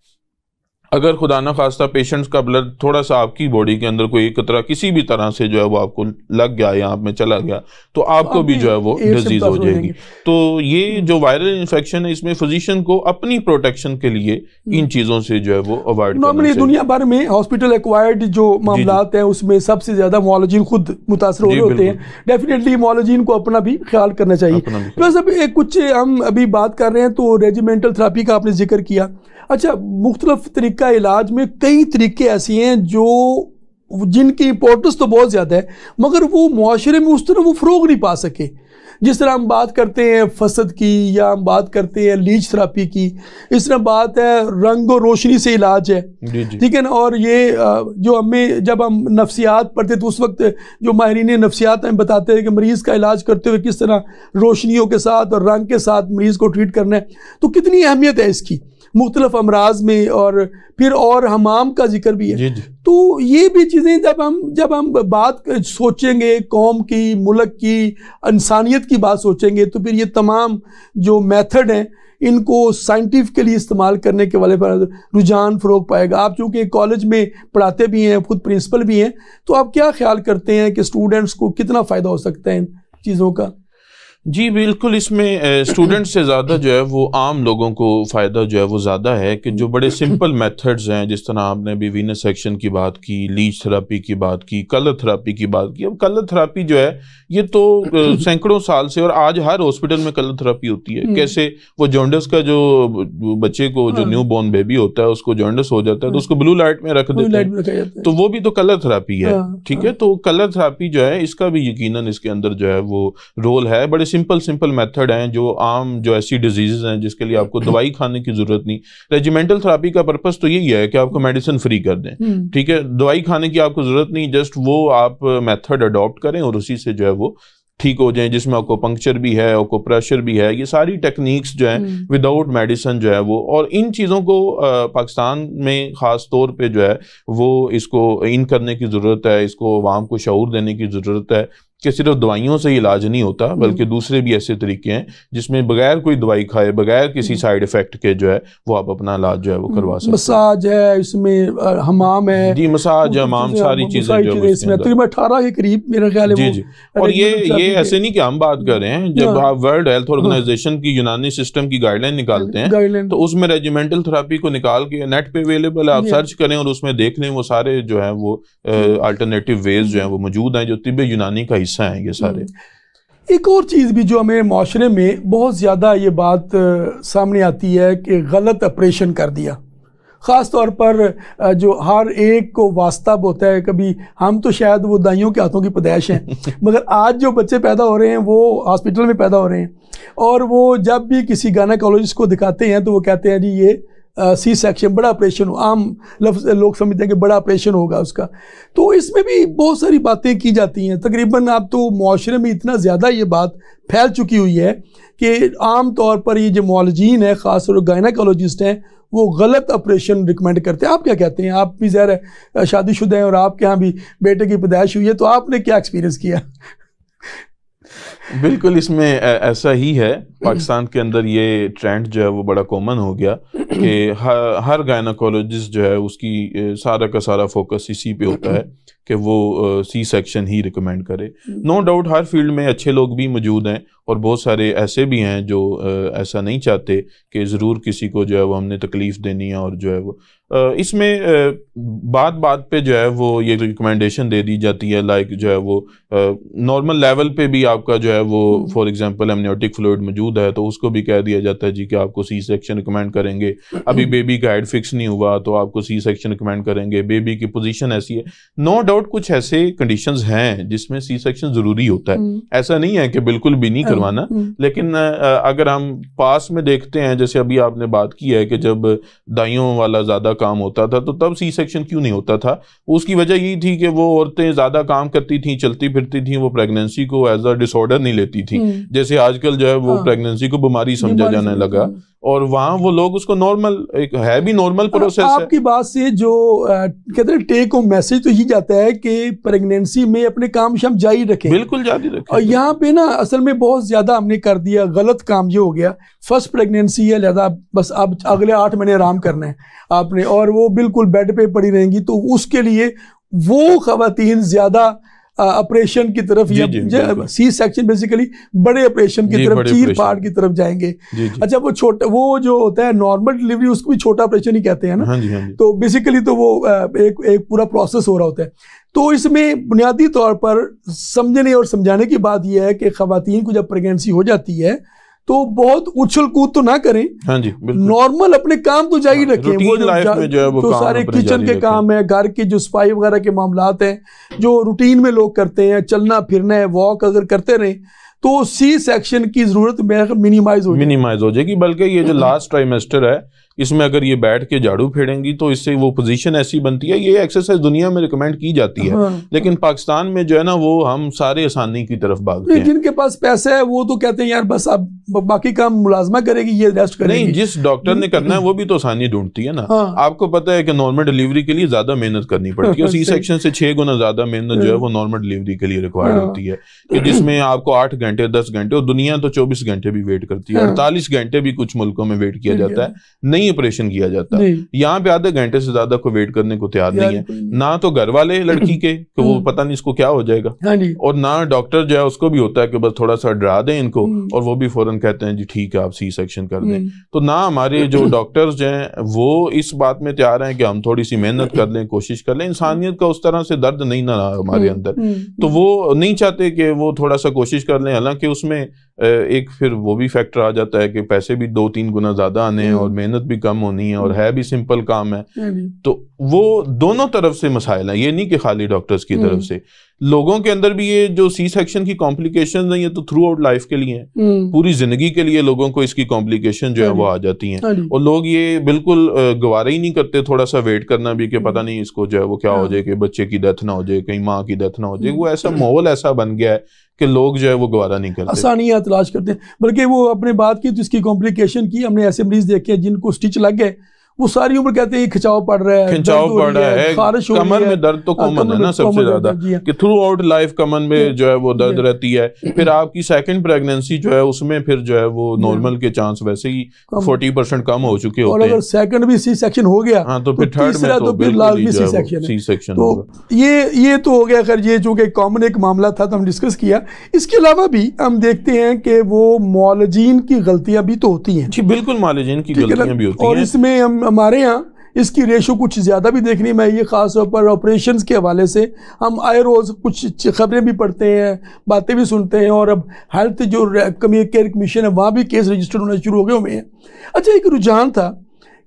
अगर खुदा न खास्ता पेशेंट्स का ब्लड थोड़ा सा आपकी बॉडी के अंदर कोई एक कतरा किसी भी तरह से जो है वो आपको लग गया या आप में चला गया तो आपको भी जो है वो डिजीज हो जाएगी। तो ये जो वायरल इन्फेक्शन है इसमें फिजिशियन को अपनी प्रोटेक्शन के लिए इन चीज़ों से जो है वो अवॉइड करना चाहिए। दुनिया भर में हॉस्पिटल एक्वायर्ड जो मामलात हैं उसमें सबसे ज्यादा मुआलजीन खुद मुतासर हो रहे होते हैं। डेफिनेटली मुआलजीन को अपना भी ख्याल करना चाहिए। बस अभी कुछ हम अभी बात कर रहे हैं तो रेजिमेंटल थेरेपी का आपने जिक्र किया। अच्छा, मुख्तलिफ तरीका इलाज में कई तरीके ऐसे हैं जो जिनकी इम्पोर्टेंस तो बहुत ज़्यादा है मगर वो मुआशरे में उस तरह वो फ़रोग नहीं पा सके। जिस तरह हम बात करते हैं फसद की या हम बात करते हैं लीच थेरेपी की, इस तरह बात है रंग और रोशनी से इलाज है, ठीक है ना। और ये जो हमें जब हम नफ्सियात पढ़ते तो उस वक्त जो माहिरीन नफ्सियात हमें बताते हैं कि मरीज़ का इलाज करते हुए किस तरह रोशनियों के साथ और रंग के साथ मरीज़ को ट्रीट करना है, तो कितनी अहमियत है इसकी मुख्तलिफ अमराज में। और फिर और हमाम का जिक्र भी है। तो ये भी चीज़ें जब हम बात सोचेंगे कौम की, मुल्क की, इंसानियत की बात सोचेंगे तो फिर ये तमाम जो मेथड हैं इनको साइंटिफिकली इस्तेमाल करने के वाले पर रुझान फ़रोग पाएगा। आप चूँकि कॉलेज में पढ़ाते भी हैं, खुद प्रिंसिपल भी हैं, तो आप क्या ख्याल करते हैं कि स्टूडेंट्स को कितना फ़ायदा हो सकता है इन चीज़ों का? जी बिल्कुल, इसमें स्टूडेंट से ज़्यादा जो है वो आम लोगों को फ़ायदा जो है वो ज़्यादा है कि जो बड़े सिंपल मेथड्स हैं, जिस तरह आपने अभी वीनस सेक्शन की बात की, लीच थेरापी की बात की, कलर थेरापी की बात की। अब कलर थेरापी जो है ये तो सैकड़ों साल से, और आज हर हॉस्पिटल में कलर थेरापी होती है। कैसे वो जॉन्डिस का जो बच्चे को जो न्यू बॉर्न बेबी होता है उसको जॉन्डिस हो जाता है तो उसको ब्लू लाइट में रख देते हैं, तो वो भी तो कलर थेरापी है। ठीक है, तो कलर थेरापी जो है इसका भी यकीनन इसके अंदर जो है वो रोल है। बड़े सिंपल मेथड हैं जो आम जो ऐसी डिजीजेज हैं जिसके लिए आपको दवाई खाने की जरूरत नहीं। रेजिमेंटल थेरापी का पर्पस तो यही है कि आपको मेडिसिन फ्री कर दें। ठीक है, दवाई खाने की आपको जरूरत नहीं, जस्ट वो आप मेथड अडॉप्ट करें और उसी से जो है वो ठीक हो जाए, जिसमें आपको पंक्चर भी है, आपको प्रेशर भी है। ये सारी टेक्निक्स जो है विदाउट मेडिसिन जो है वो, और इन चीज़ों को पाकिस्तान में ख़ास तौर पे जो है वो इसको इन करने की ज़रूरत है, इसको आवाम को शऊर देने की ज़रूरत है कि सिर्फ दवाइयों से इलाज नहीं होता, बल्कि दूसरे भी ऐसे तरीके हैं जिसमें बगैर कोई दवाई खाए, बगैर किसी साइड इफेक्ट के जो है वो आप अपना इलाज जो है वो करवा सकते हैं। मसाज है, इसमें हमाम है, जी मसाज हमाम सारी चीजें जो है इसमें तकरीबन 18 के करीब मेरा ख्याल है। जी जी, और ये ऐसे नहीं कि हम बात कर रहे हैं, जब आप वर्ल्ड हेल्थ ऑर्गेनाइजेशन की यूनानी सिस्टम की गाइडलाइन निकालते हैं तो उसमें रेजिमेंटल थेरापी को निकाल के नेट पे अवेलेबल है, आप सर्च करें और उसमें देख लें, वो सारे जो है वो अल्टरनेटिव वेज जो है वो मौजूद हैं जो तिब्ब यूनानी का हिस्सा हैं ये सारे। एक और चीज़ भी जो हमें माशरे में बहुत ज़्यादा ये बात सामने आती है कि गलत ऑपरेशन कर दिया, ख़ास तौर पर जो हर एक को वास्ता होता है। कभी हम तो शायद वो दाइयों के हाथों की पैदाइश हैं मगर आज जो बच्चे पैदा हो रहे हैं वो हॉस्पिटल में पैदा हो रहे हैं, और वो जब भी किसी गायनेकोलॉजिस्ट को दिखाते हैं तो वो कहते हैं जी ये सी सेक्शन बड़ा ऑपरेशन हो, आम लफ्ज़ लोग समझते हैं कि बड़ा ऑपरेशन होगा उसका। तो इसमें भी बहुत सारी बातें की जाती हैं। तकरीबन अब तो मुआशरे में इतना ज़्यादा ये बात फैल चुकी हुई है कि आम तौर पर ये जो मुआलजीन है, ख़ास तौर पर गायनेकोलॉजिस्ट हैं, वो गलत ऑपरेशन रिकमेंड करते हैं। आप क्या कहते हैं? आप भी ज़ाहिर शादीशुदा हैं और आपके यहाँ भी बेटे की पैदाइश हुई है, तो आपने क्या एक्सपीरियंस किया? बिल्कुल, इसमें ऐसा ही है। पाकिस्तान के अंदर ये ट्रेंड जो है वो बड़ा कॉमन हो गया कि हर गायनेकोलॉजिस्ट जो है उसकी सारा का सारा फोकस इसी पे होता है कि वो सी सेक्शन ही रिकमेंड करे। नो डाउट हर फील्ड में अच्छे लोग भी मौजूद हैं और बहुत सारे ऐसे भी हैं जो ऐसा नहीं चाहते कि ज़रूर किसी को जो है वो हमने तकलीफ़ देनी है, और जो है वो इसमें बात पे जो है वो ये रिकमेंडेशन दे दी जाती है, लाइक जो है वो नॉर्मल लेवल पे भी आपका जो है वो फॉर एग्जांपल एमनियोटिक फ्लूइड मौजूद है तो उसको भी कह दिया जाता है जी कि आपको सी सेक्शन रिकमेंड करेंगे। अभी बेबी का हेड फिक्स नहीं हुआ तो आपको सी सेक्शन रिकमेंड करेंगे, बेबी की पोजीशन ऐसी है। नो डाउट कुछ ऐसे कंडीशंस हैं जिसमें सी सेक्शन ज़रूरी होता है, ऐसा नहीं है कि बिल्कुल भी नहीं करवाना। लेकिन अगर हम पास में देखते हैं, जैसे अभी आपने बात की है कि जब दाइयों वाला ज़्यादा काम होता था तो तब सी सेक्शन क्यों नहीं होता था, उसकी वजह यही थी कि वो औरतें ज्यादा काम करती थी, चलती फिरती थी, वो प्रेगनेंसी को एज अ डिसऑर्डर नहीं लेती थी, जैसे आजकल जो है वो प्रेगनेंसी को बीमारी समझा जाने लगा, और वहां वो लोग उसको नॉर्मल, एक है भी नॉर्मल प्रोसेस है। आपकी बात से जो कहते हैं टेक होम मैसेज तो ये जाता है कि प्रेगनेंसी में अपने काम शाम जारी रखें, बिल्कुल जारी रखें। और यहाँ पे ना असल में बहुत ज्यादा हमने कर दिया, गलत काम ये हो गया। फर्स्ट प्रेगनेंसी है, लिहाजा बस अब अगले 8 महीने आराम करना है आपने, और वो बिल्कुल बेड पे पड़ी रहेंगी, तो उसके लिए वो खवातीन ज्यादा ऑपरेशन की तरफ या सी सेक्शन बेसिकली बड़े ऑपरेशन की तरफ, चीर फाड़ की तरफ जाएंगे। अच्छा, वो छोटा, वो जो होता है नॉर्मल डिलीवरी उसको भी छोटा ऑपरेशन ही कहते हैं ना। तो बेसिकली तो वो एक पूरा प्रोसेस हो रहा होता है। तो इसमें बुनियादी तौर पर समझने और समझाने की बात यह है कि खवातीन को जब प्रेगनेंसी हो जाती है तो बहुत उछल कूद तो ना करें, हाँ जी, नॉर्मल अपने काम तो जारी रखें। वो जो सारे किचन के काम है, घर की जो सफाई वगैरह के मामलात हैं, जो रूटीन में लोग करते हैं, चलना फिरना है, वॉक अगर करते रहें तो सी सेक्शन की जरूरत मिनिमाइज हो जाएगी। बल्कि ये जो लास्ट ट्राइमेस्टर है इसमें अगर ये बैठ के झाड़ू फेरेंगी तो इससे वो पोजीशन ऐसी बनती है। ये एक्सरसाइज दुनिया में रिकमेंड की जाती है, लेकिन पाकिस्तान में जो है ना वो हम सारे आसानी की तरफ भागते हैं। जिनके पास पैसा है वो तो कहते हैं यार बस अब बाकी काम मुलाजमा करेगी, ये रेस्ट करेगी। नहीं, जिस डॉक्टर ने करना है वो भी तो आसानी ढूंढती है ना। आपको पता है कि नॉर्मल डिलीवरी के लिए ज्यादा मेहनत करनी पड़ती है, सी सेक्शन से 6 गुना ज्यादा मेहनत जो है वो नॉर्मल डिलीवरी के लिए रिक्वायर्ड होती है, कि जिसमें आपको 8 घंटे 10 घंटे, और दुनिया तो 24 घंटे भी वेट करती है, 48 घंटे भी कुछ मुल्कों में वेट किया जाता है। नहीं ऑपरेशन किया जाता। यहाँ पे आधे घंटे से ज्यादा कोई वेट करने को तैयार नहीं है, ना तो घर वाले लड़की के कि वो पता नहीं इसको क्या हो जाएगा, और ना डॉक्टर जो है उसको भी होता है कि बस थोड़ा सा डरा दें इनको, और वो भी फौरन कहते हैं जी ठीक है आप सी सेक्शन कर दें। तो ना हमारे जो डॉक्टर्स जो हैं वो इस बात में तैयार हैं कि हम थोड़ी सी मेहनत कर लें, कोशिश कर लें। इंसानियत का उस तरह से दर्द नहीं ना हमारे अंदर, तो वो नहीं चाहते कि वो थोड़ा सा कोशिश कर लें। हालांकि उसमें एक फिर वो भी फैक्टर आ जाता है कि पैसे भी 2-3 गुना ज्यादा आने हैं और मेहनत भी कम होनी है और है भी सिंपल काम है। तो वो दोनों तरफ से मसाइल हैं, ये नहीं कि खाली डॉक्टर्स की तरफ से। लोगों के अंदर भी ये जो सी सेक्शन की कॉम्प्लिकेशन है ये तो थ्रू आउट लाइफ के लिए है, पूरी जिंदगी के लिए लोगों को इसकी कॉम्प्लिकेशन जो है वो आ जाती हैं, और लोग ये बिल्कुल गवारा ही नहीं करते थोड़ा सा वेट करना भी कि पता नहीं इसको जो है वो क्या हो जाए, कि बच्चे की डेथ ना हो जाए, कहीं माँ की डेथ ना हो जाए। वो ऐसा माहौल ऐसा बन गया है कि लोग जो है वो गवारा नहीं करते, आसानियां तलाश करते हैं। बल्कि वो अपने बात की तो इसकी कॉम्प्लिकेशन की, हमने ऐसे मरीज देखे जिनको स्टिच लग गए, वो सारी उम्र कहते हैं खिंचाव पड़ रहा है, खिंचाव पड़ रहा है, कमर में दर्द तो कॉमन है ना सबसे ज्यादा, कि थ्रू आउट लाइफ कमर में जो है वो दर्द रहती है। फिर आपकी सेकंड प्रेगनेंसी जो है उसमें फिर जो है वो नॉर्मल के चांस वैसे ही 40% कम हो चुके होते हैं, और अगर सेकंड भी सी सेक्शन हो गया हाँ तो फिर थर्ड में तो फिर लाजमी सी सेक्शन। तो ये तो हो गया। खैर ये जो कि कॉमन एक मामला था तो हम डिस्कस किया। इसके अलावा भी हम देखते हैं कि वो मौलजीन की गलतियां भी तो होती हैं। जी बिल्कुल, मौलजीन की गलतियां भी होती हैं, और इसमें हमारे यहाँ इसकी रेशो कुछ ज़्यादा भी देखनी मैं ये ख़ास तौर पर ऑपरेशंस के हवाले से हम आए रोज़ कुछ खबरें भी पढ़ते हैं, बातें भी सुनते हैं, और अब हेल्थ जो केयर कमीशन है वहाँ भी केस रजिस्टर्ड होना शुरू हो गए हुए हैं। अच्छा, एक रुझान था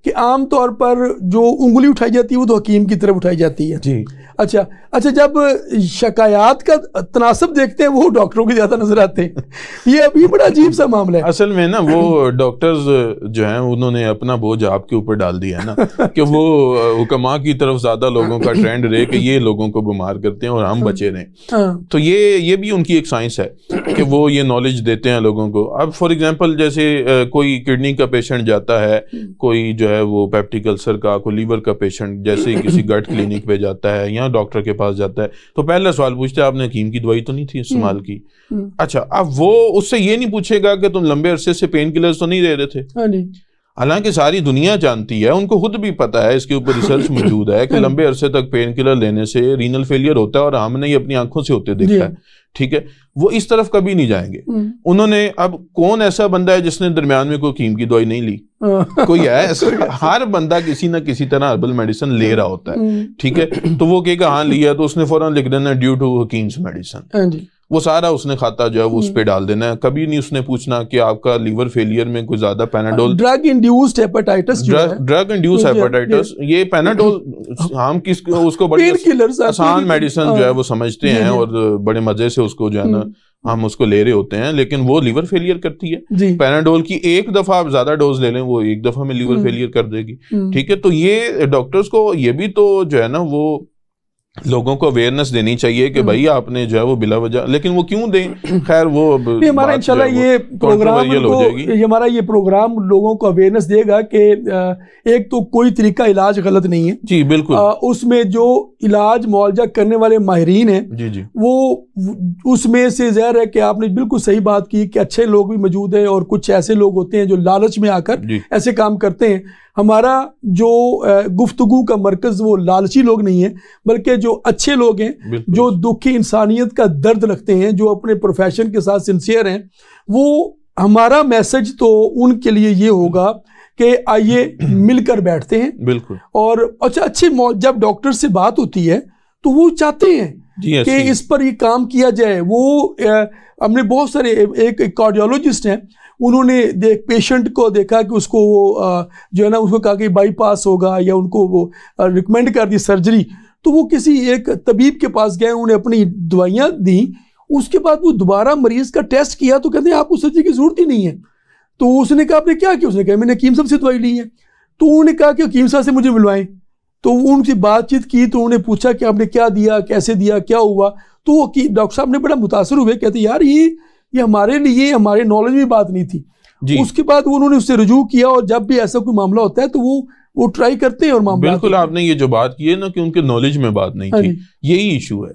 कि आम तौर पर जो उंगली उठाई जाती है वो तो हकीम की तरफ उठाई जाती है जी। अच्छा, जब शिकायत का तनासब देखते हैं वो डॉक्टरों की ज़्यादा नजर आते हैं। ये अभी बड़ा अजीब सा मामला है। असल में ना वो डॉक्टर्स जो हैं उन्होंने अपना बोझ आपके ऊपर डाल दिया है ना कि वो हुक्मा की तरफ ज़्यादा लोगों का ट्रेंड रहे कि ये लोगों को बीमार करते हैं और हम बचे रहें। तो ये भी उनकी एक साइंस है कि वो ये नॉलेज देते हैं लोगों को। अब फॉर एग्जाम्पल जैसे कोई किडनी का पेशेंट जाता है, कोई जो है वो पेप्टिक अल्सर का, कोई लीवर का पेशेंट जैसे किसी गट क्लिनिक पे जाता है या डॉक्टर के पास जाता है, तो पहला सवाल पूछते हैं आपने हकीम की दवाई तो नहीं थी इस्तेमाल की? अच्छा, अब वो उससे ये नहीं पूछेगा कि तुम लंबे अरसे से पेन किलर्स तो नहीं ले रहे थे। हालांकि सारी दुनिया जानती है, उनको खुद भी पता है, इसके ऊपर रिसर्च मौजूद है कि लंबे अरसे तक पेन किलर लेने से रीनल फेलियर होता है, और हमने ये अपनी आंखों से होते देखा है। ठीक है, वो इस तरफ कभी नहीं जाएंगे। उन्होंने, अब कौन ऐसा बंदा है जिसने दरमियान में कोई हकीम की दवाई नहीं ली? कोई है? हर बंदा किसी ना किसी तरह हर्बल मेडिसिन ले रहा होता है। ठीक है, तो वो कहेगा हाँ लिया, तो उसने फौरन लिख देना ड्यू टू हकीम्स मेडिसिन, वो सारा उसने खाता जो है वो उस पे डाल देना है। कभी नहीं उसने पूछना कि आपका लीवर फेलियर में कोई ज्यादा पैनाडोल, ड्रग इंड्यूस्ड हेपेटाइटिस, ये पैनाडोल हम उसको बड़ी आसान मेडिसिन जो है वो समझते हैं और बड़े मजे से उसको जो है ना हम उसको ले रहे होते हैं, लेकिन वो लीवर फेलियर करती है। पैनाडोल की एक दफा आप ज्यादा डोज ले लें वो एक दफा में लीवर फेलियर कर देगी। ठीक है, तो ये डॉक्टर्स को ये भी तो जो है ना वो लोगों को अवेयरनेस देनी चाहिए कि भाई आपने जो है वो बिला वजह, लेकिन वो क्यों दें? खैर वो हमारा इंशाल्लाह ये प्रोग्राम लोगों को अवेयरनेस देगा कि एक तो कोई तरीका इलाज गलत नहीं है जी, बिल्कुल। उसमें जो इलाज मुआवजा करने वाले माहिरीन हैं जी जी, वो उसमें से ज़ाहिर है कि आपने बिल्कुल सही बात की कि अच्छे लोग भी मौजूद हैं और कुछ ऐसे लोग होते हैं जो लालच में आकर ऐसे काम करते हैं। हमारा जो गुफ्तगू का मरकज वो लालची लोग नहीं है, बल्कि जो अच्छे लोग हैं, जो दुखी इंसानियत का दर्द रखते हैं, जो अपने प्रोफेशन के साथ सिंसियर हैं। वो हमारा मैसेज तो उनके लिए ये होगा कि आइए मिलकर बैठते हैं। बिल्कुल। और अच्छा, जब डॉक्टर से बात होती है तो वो चाहते हैं कि इस पर ये काम किया जाए। वो हमने बहुत सारे, एक कार्डियोलॉजिस्ट हैं, उन्होंने पेशेंट को देखा कि उसको वो जो है ना उसको कहा कि बाईपास होगा या उनको वो रिकमेंड कर दी सर्जरी, तो वो किसी एक तबीब के पास गए, उन्होंने अपनी दवाइयाँ दी। उसके बाद वो दोबारा मरीज का टेस्ट किया तो कहते हैं आपको सर्जरी की जरूरत ही नहीं है। तो उसने कहा आपने क्या किया? उसने कहा मैंने हकीम साहब से दवाई ली है। तो उन्होंने कहा कि हकीम साहब से मुझे मिलवाएं। तो उनसे बातचीत की तो उन्होंने पूछा कि आपने क्या दिया, कैसे दिया, क्या हुआ? तो डॉक्टर साहब ने बड़ा मुतासर हुए, कहते यार ये हमारे लिए, हमारे नॉलेज में बात नहीं थी। उसके बाद उन्होंने उससे रुजू किया, और जब भी ऐसा कोई मामला होता है तो वो वो ट्राई करते हैं और मामला। बिल्कुल, आपने ये जो बात की है ना कि उनके नॉलेज में बात नहीं थी, यही इशू है,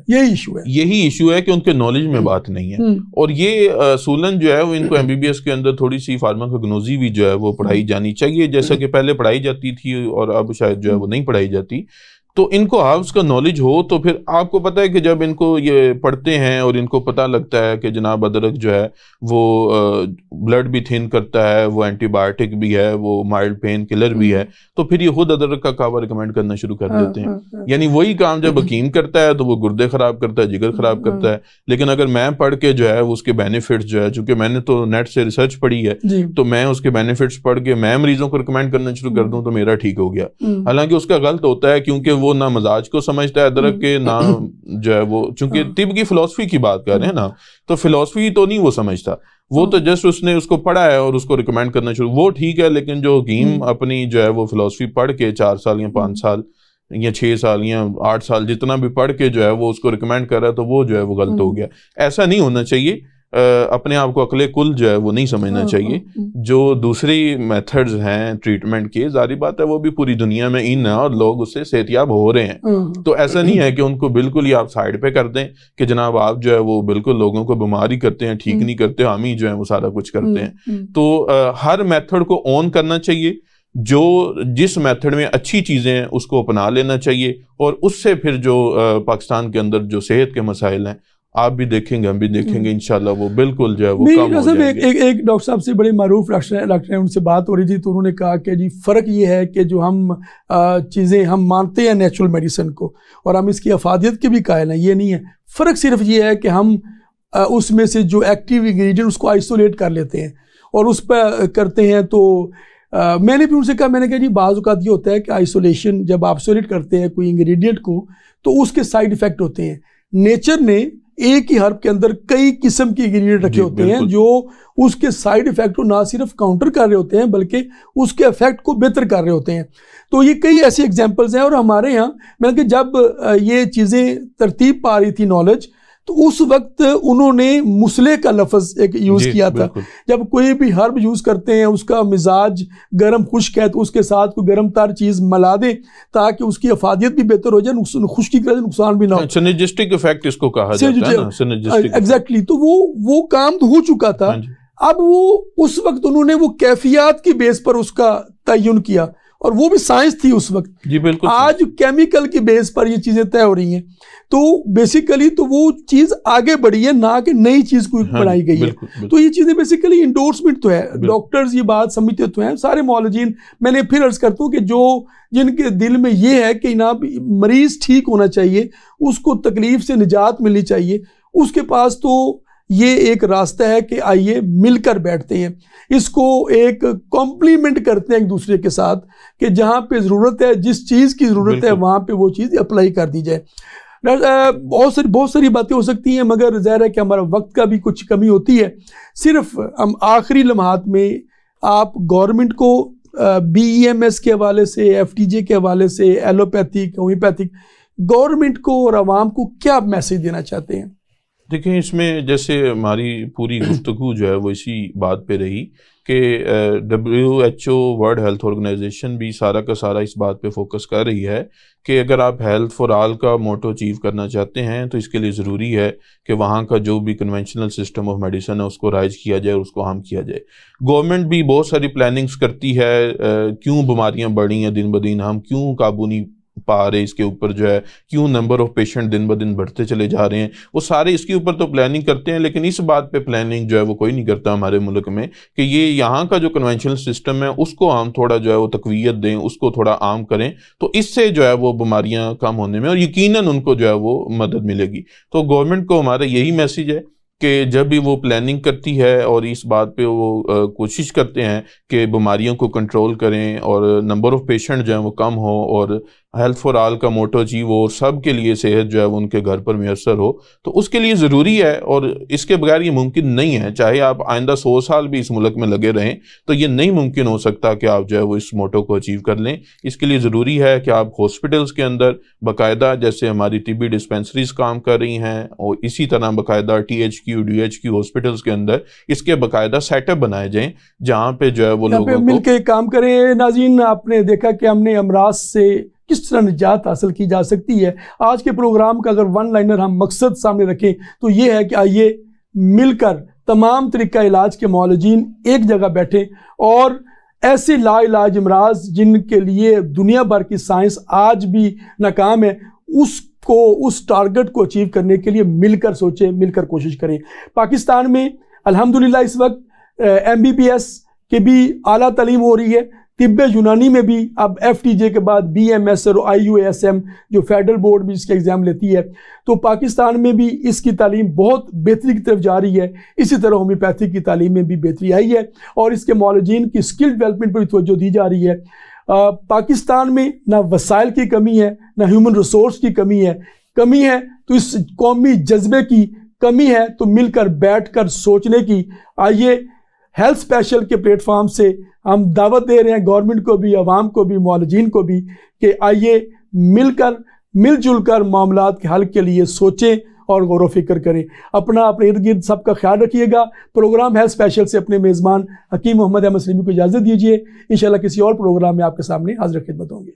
यही इशू है कि उनके नॉलेज में बात नहीं है। और ये असूलन जो है वो इनको एमबीबीएस के अंदर थोड़ी सी फार्माकोग्नोसी भी जो है वो पढ़ाई जानी चाहिए, जैसा कि पहले पढ़ाई जाती थी और अब शायद जो है वो नहीं पढ़ाई जाती। तो इनको हर्ब्स का नॉलेज हो तो फिर आपको पता है कि जब इनको ये पढ़ते हैं और इनको पता लगता है कि जनाब अदरक जो है वो ब्लड भी थिन करता है, वो एंटीबायोटिक भी है, वो माइल्ड पेन किलर भी है, तो फिर ये खुद अदरक का कावा रिकमेंड करना शुरू कर देते हैं। यानी वही काम जब हकीम करता है तो वो गुर्दे खराब करता है, जिगर खराब करता है। लेकिन अगर मैं पढ़ के जो है उसके बेनिफिट्स जो है, चूंकि मैंने तो नेट से रिसर्च पढ़ी है, तो मैं उसके बेनिफिट्स पढ़ के मैं मरीजों को रिकमेंड करना शुरू कर दूं तो मेरा ठीक हो गया। हालांकि उसका गलत होता है, क्योंकि वो ना मजाज को समझता है अदरक के, ना जो है वो, चूंकि तिब की फिलॉसफी की बात कर रहे हैं ना, तो फिलॉसफी तो नहीं वो समझता, वो तो जस्ट उसने उसको पढ़ा है और उसको रिकमेंड करना शुरू, वो ठीक है। लेकिन जो हकीम अपनी जो है वो फिलॉसफी पढ़ के 4 साल या 5 साल या 6 साल या 8 साल जितना भी पढ़ के जो है वो उसको रिकमेंड कर रहा है, तो वो जो है वो गलत हो गया। ऐसा नहीं होना चाहिए। अपने आप को अकले कुल जो है वो नहीं समझना चाहिए। जो दूसरी मेथड्स हैं ट्रीटमेंट के, जारी बात है वो भी पूरी दुनिया में इन है और लोग उससे सेहतियाब हो रहे हैं। तो ऐसा नहीं है कि उनको बिल्कुल ही आप साइड पे कर दें कि जनाब आप जो है वो बिल्कुल लोगों को बीमारी करते हैं, ठीक नहीं करते, हम ही जो है वो सारा कुछ करते हैं। तो हर मेथड को ऑन करना चाहिए, जो जिस मेथड में अच्छी चीजें हैं उसको अपना लेना चाहिए, और उससे फिर जो पाकिस्तान के अंदर जो सेहत के मसाइल हैं आप भी देखेंगे, हम भी देखेंगे, इंशाल्लाह वो बिल्कुल जो है वो कम हो जाएंगे। एक डॉक्टर साहब से बड़े मारूफ डॉक्टर हैं, उनसे बात हो रही थी, तो उन्होंने कहा कि जी फ़र्क ये है कि जो हम चीज़ें हम मानते हैं नेचुरल मेडिसिन को और हम इसकी अफादियत के भी कायल हैं, ये नहीं है। फ़र्क सिर्फ ये है कि हम उसमें से जो एक्टिव इंग्रेडिएंट उसको आइसोलेट कर लेते हैं और उस पर करते हैं। तो मैंने भी उनसे कहा, मैंने कहा जी बाज़ औक़ात ये होता है कि आइसोलेशन जब आप आइसोलेट करते हैं कोई इंग्रेडिएंट को, तो उसके साइड इफ़ेक्ट होते हैं। नेचर ने एक ही हर्ब के अंदर कई किस्म के इंग्रेडिएंट रखे होते हैं जो उसके साइड इफेक्ट को ना सिर्फ काउंटर कर रहे होते हैं बल्कि उसके इफेक्ट को बेहतर कर रहे होते हैं। तो ये कई ऐसे एग्जांपल्स हैं। और हमारे यहाँ मैंने कि जब ये चीज़ें तरतीब पा रही थी नॉलेज, तो उस वक्त उन्होंने मुसले का लफ्ज़ एक यूज़ किया था। जब कोई भी हर्ब यूज़ करते हैं, उसका मिजाज गर्म खुश्क है, तो उसके साथ कोई गर्म तर चीज़ मिला दें ताकि उसकी अफादियत भी बेहतर हो जाए, खुश्की की वजह से नुकसान भी ना हो। सिनर्जिस्टिक इफेक्ट इसको कहा जाता है ना, सिनर्जिस्टिक। एग्जैक्टली। तो वो काम तो हो चुका था। अब वो उस वक्त उन्होंने वो कैफियत की बेस पर उसका तयन किया और वो भी साइंस थी उस वक्त। जी बिल्कुल। आज केमिकल की बेस पर ये चीजें तय हो रही हैं। तो बेसिकली तो वो चीज आगे बढ़ी है, ना कि नई चीज कोई बनाई गई है। तो ये चीजें बेसिकली इंडोर्समेंट तो है, डॉक्टर्स ये बात समझते तो हैं, सारे मौलजीन। मैंने फिर अर्ज करता हूँ कि जो जिनके दिल में ये है कि ना मरीज ठीक होना चाहिए, उसको तकलीफ से निजात मिलनी चाहिए, उसके पास तो ये एक रास्ता है कि आइए मिलकर बैठते हैं, इसको एक कॉम्प्लीमेंट करते हैं एक दूसरे के साथ, कि जहाँ पे ज़रूरत है, जिस चीज़ की ज़रूरत है वहाँ पे वो चीज़ अप्लाई कर दी जाए। बहुत सारी बातें हो सकती हैं, मगर ज़ाहिर है कि हमारा वक्त का भी कुछ कमी होती है। सिर्फ हम आखिरी लम्हात में आप गवर्नमेंट को BEMS के हवाले से, FTJ के हवाले से, एलोपैथिक, होम्योपैथिक, गवर्नमेंट को और आवाम को क्या मैसेज देना चाहते हैं? देखिए, इसमें जैसे हमारी पूरी गुफ्तगू जो है वो इसी बात पे रही कि WHO वर्ल्ड हेल्थ ऑर्गेनाइजेशन भी सारा का सारा इस बात पे फोकस कर रही है कि अगर आप हेल्थ फॉर ऑल का मोटो अचीव करना चाहते हैं तो इसके लिए ज़रूरी है कि वहाँ का जो भी कन्वेंशनल सिस्टम ऑफ मेडिसिन है उसको राइज किया जाए और उसको आम किया जाए। गवर्नमेंट भी बहुत सारी प्लानिंग्स करती है, क्यों बीमारियाँ बढ़ी हैं दिन ब दिन, हम क्यों काबू नहीं पा रहे इसके ऊपर, जो है क्यों नंबर ऑफ पेशेंट दिन ब दिन बढ़ते चले जा रहे हैं, वो सारे इसके ऊपर तो प्लानिंग करते हैं। लेकिन इस बात पे प्लानिंग जो है वो कोई नहीं करता हमारे मुल्क में कि ये यहाँ का जो कन्वेंशनल सिस्टम है उसको हम थोड़ा जो है वो तकवीयत दें, उसको थोड़ा आम करें, तो इससे जो है वो बीमारियाँ कम होने में और यकीनन उनको जो है वो मदद मिलेगी। तो गवर्नमेंट को हमारा यही मैसेज है कि जब भी वो प्लानिंग करती है और इस बात पे वो कोशिश करते हैं कि बीमारियों को कंट्रोल करें और नंबर ऑफ पेशेंट जो है वो कम हो और हेल्थ फॉर ऑल का मोटो अचीव हो और सब के लिए सेहत जो है वो उनके घर पर मैसर हो, तो उसके लिए ज़रूरी है और इसके बगैर ये मुमकिन नहीं है। चाहे आप आइंदा 100 साल भी इस मुल्क में लगे रहें तो ये नहीं मुमकिन हो सकता कि आप जो है वो इस मोटो को अचीव कर लें। इसके लिए ज़रूरी है कि आप हॉस्पिटल्स के अंदर बाकायदा, जैसे हमारी तिब्बी डिस्पेंसरीज काम कर रही हैं और इसी तरह बाकायदा THQ DHQ हॉस्पिटल्स के अंदर इसके बाकायदा सेटअप बनाए जाएँ जहाँ पे जो है वो लोगों को मिलके काम करें। नाज़रीन, आपने देखा कि हमने अमराज से किस तरह निजात हासिल की जा सकती है। आज के प्रोग्राम का अगर वन लाइनर हम मकसद सामने रखें तो ये है कि आइए मिलकर तमाम तरीका इलाज के मौलजीन एक जगह बैठें और ऐसे लाइलाज अमराज जिनके लिए दुनिया भर की साइंस आज भी नाकाम है, उसको, उस टारगेट को अचीव करने के लिए मिलकर सोचें, मिलकर कोशिश करें। पाकिस्तान में अल्हम्दुलिल्लाह इस वक्त MBBS के भी आला तालीम हो रही है। तिब्बे यूनानी में भी अब FTJ के बाद BMS और IUASM जो फेडरल बोर्ड भी इसके एग्ज़ाम लेती है, तो पाकिस्तान में भी इसकी तालीम बहुत बेहतरी की तरफ जा रही है। इसी तरह होम्योपैथी की तालीम में भी बेहतरी आई है और इसके मौलजीन की स्किल डेवलपमेंट पर भी तवज्जो दी जा रही है। पाकिस्तान में ना वसाइल की कमी है, ना ह्यूमन रिसोर्स की कमी है तो इस कौमी जज्बे की कमी है। तो मिलकर बैठकर सोचने की, आइए हेल्थ स्पेशल के प्लेटफॉर्म से हम दावत दे रहे हैं गवर्नमेंट को भी, अवाम को भी, मौलजीन को भी कि आइए मिलजुल कर मामलात के हल के लिए सोचें और गौर व फिक्र करें। अपने इर्द गिर्द सबका ख्याल रखिएगा। प्रोग्राम हेल्थ स्पेशल से अपने मेज़बान हकीम मोहम्मद अहमद सलीमी को इजाज़त दीजिए। इंशाल्लाह किसी और प्रोग्राम में आपके सामने हाज़िर खिदमत होंगे।